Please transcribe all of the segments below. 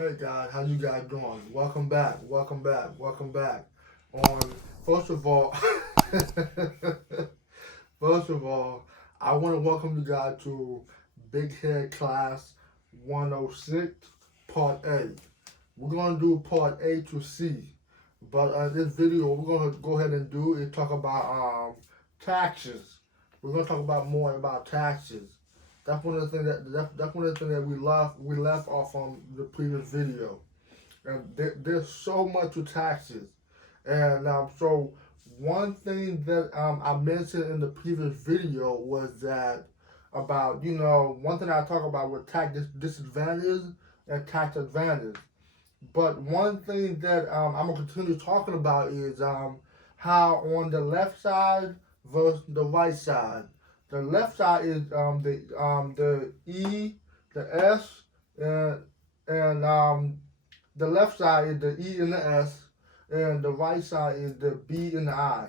Hey guys, how you guys doing? Welcome back, welcome back, welcome back. On first of all, first of all, I want to welcome you guys to Big Head Class 106, Part A. We're gonna do Part A to C, but this video we're gonna go ahead and do is talk about taxes. We're gonna talk about more about taxes. That's one of the things that's one of the things that we left off on the previous video. And there's so much to taxes. And so one thing that I mentioned in the previous video was that about, one thing I talk about with tax disadvantages and tax advantage. But one thing that I'm gonna continue talking about is how on the left side versus the right side. The left side is the E, the S, and the left side is the E and the S, and the right side is the B and the I.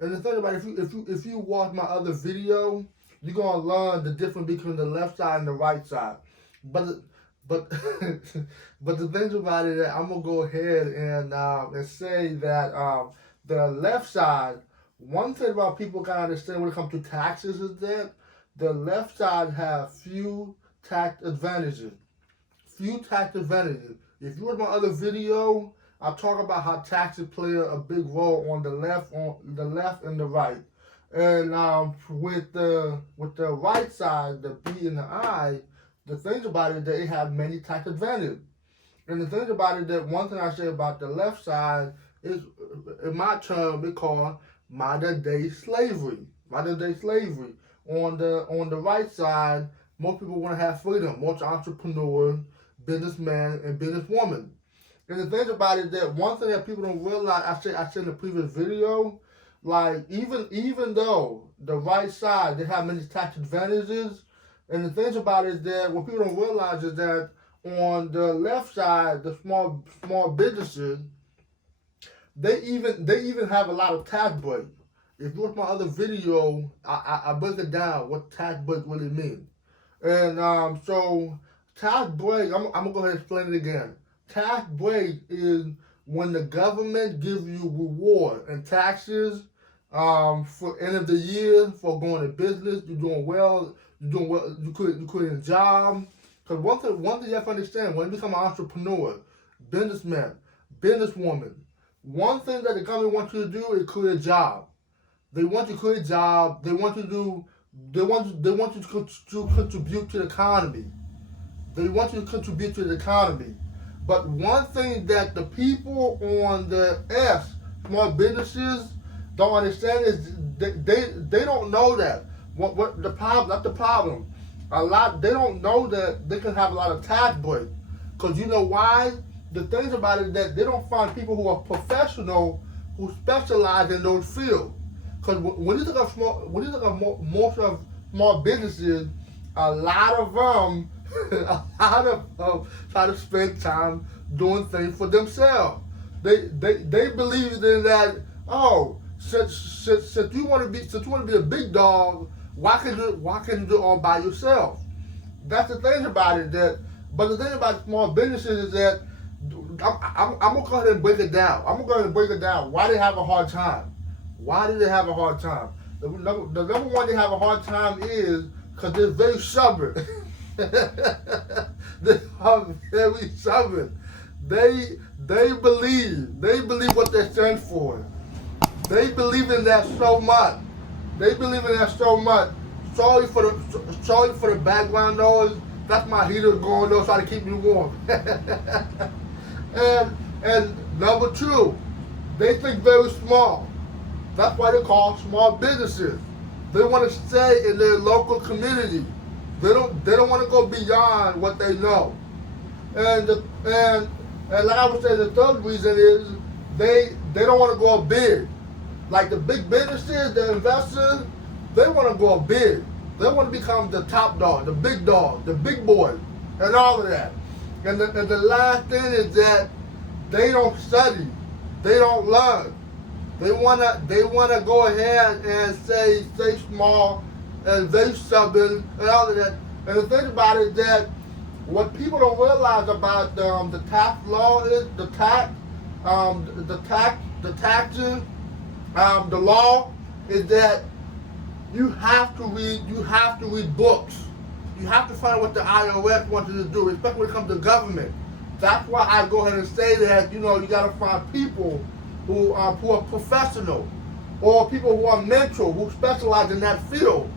And the thing about it, if you watch my other video, you're gonna learn the difference between the left side and the right side. But but the thing about it, I'm gonna go ahead and say that the left side. One thing about people gotta understand when it comes to taxes is that the left side have few tax advantages. Few tax advantages. If you watch my other video, I talk about how taxes play a big role on the left and the right. And with the right side, the B and the I, the thing about it they have many tax advantages. And the thing about it that one thing I say about the left side is, in my term, it's called modern day slavery. Modern day slavery. On the right side, most people want to have freedom. Most entrepreneurs, businessmen, and businesswomen. And the thing about it that one thing that people don't realize, I said in the previous video, like even though the right side they have many tax advantages, and the thing about it is that what people don't realize is that on the left side, the small businesses, they even have a lot of tax breaks. If you watch my other video, I break it down what tax break really means. And so tax break, I'm gonna go ahead and explain it again. Tax break is when the government gives you reward and taxes for end of the year for going to business. You're doing well. You quit a job. Because one thing you have to understand, when you become an entrepreneur, businessman, businesswoman, one thing that the government wants you to do is create a job. They want you to create a job. They want you to contribute to the economy. They want you to contribute to the economy. But one thing that the people on the S, small businesses, don't understand is they don't know that. What the problem? Not the problem. They don't know that they can have a lot of tax breaks. Because you know why? The things about it is that they don't find people who are professional who specialize in those fields. Because when you look at most of small businesses, a lot of them, try to spend time doing things for themselves. They believe in that. Oh, since you want to be a big dog, why can you do it all by yourself? That's the thing about it. But the thing about small businesses is that I'm gonna go ahead and break it down. Why they have a hard time? Why do they have a hard time? The number one they have a hard time is because they're very stubborn. They are very stubborn. They believe what they stand for. They believe in that so much. Sorry for the background noise. That's my heater going on, trying to keep me warm. and number two, they think very small. That's why they're called small businesses. They want to stay in their local community. They don't want to go beyond what they know. And like I would say, the third reason is they don't want to go big. Like the big businesses, the investors, they want to go big. They want to become the top dog, the big boy, and all of that. And the last thing is that they don't study, they don't learn. They wanna go ahead and stay small and very stubborn and all of that. And the thing about it is that What people don't realize about the tax law is the taxes, the law is that you have to read books. You have to find what the IRS wants you to do, especially when it comes to government. That's why I go ahead and say that, you gotta find people who are professional, or people who are mentor, who specialize in that field.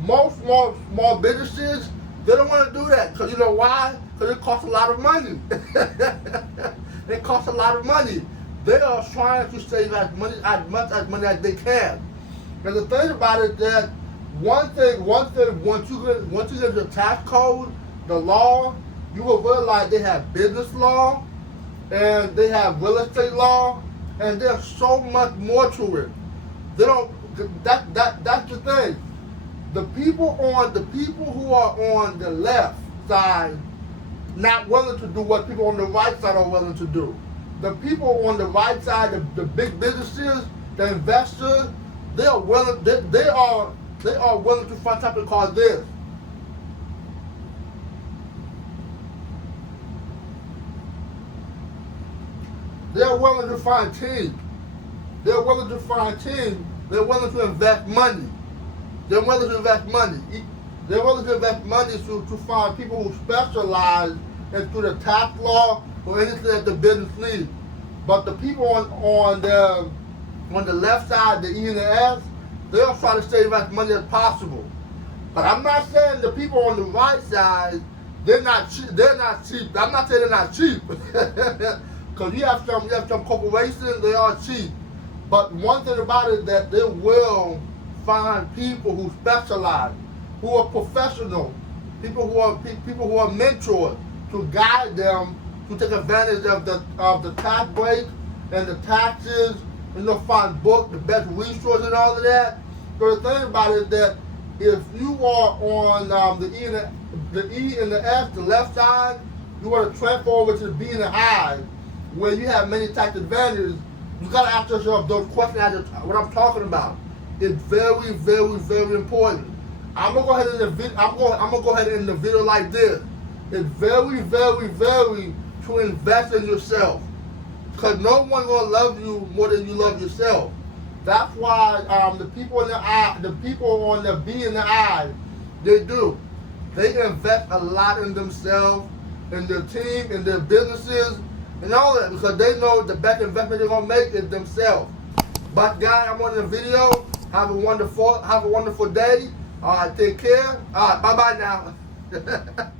Most small businesses, they don't want to do that, because you know why? Because it costs a lot of money. It costs a lot of money. They are trying to save as much money as they can. And the thing about it is that one thing, once you get the tax code, the law, you will realize they have business law, and they have real estate law, and there's so much more to it. They don't. That's the thing. The people who are on the left side not willing to do what people on the right side are willing to do. The people on the right side, the big businesses, the investors, they are willing to find something called this. They're willing to find teams. They're willing to find teams. They're willing to invest money. They're willing to invest money. They're willing to invest money to find people who specialize into the tax law or anything that the business needs. But the people on the left side, the E and the S, they'll try to save as much money as possible. But I'm not saying the people on the right side, they're not cheap. I'm not saying they're not cheap. Because you have some corporations, they are cheap. But one thing about it is that they will find people who specialize, who are professional, people who are mentors to guide them to take advantage of the tax break and the taxes, find books, the best resources and all of that. So the thing about it is that if you are on the E and the S, the left side, you want to transfer over to the B and the I, where you have many tax advantages. You gotta ask yourself those questions. What I'm talking about is very, very, very important. I'm gonna go ahead and I'm gonna go ahead and end the video like this. It's very, very, very to invest in yourself, because no one's gonna love you more than you love yourself. That's why the people on the B and the I, they invest a lot in themselves, in their team, in their businesses, and all that, because they know the best investment they're gonna make is themselves. But guys, I'm on the video. Have a wonderful day. All right, take care. All right, bye bye now.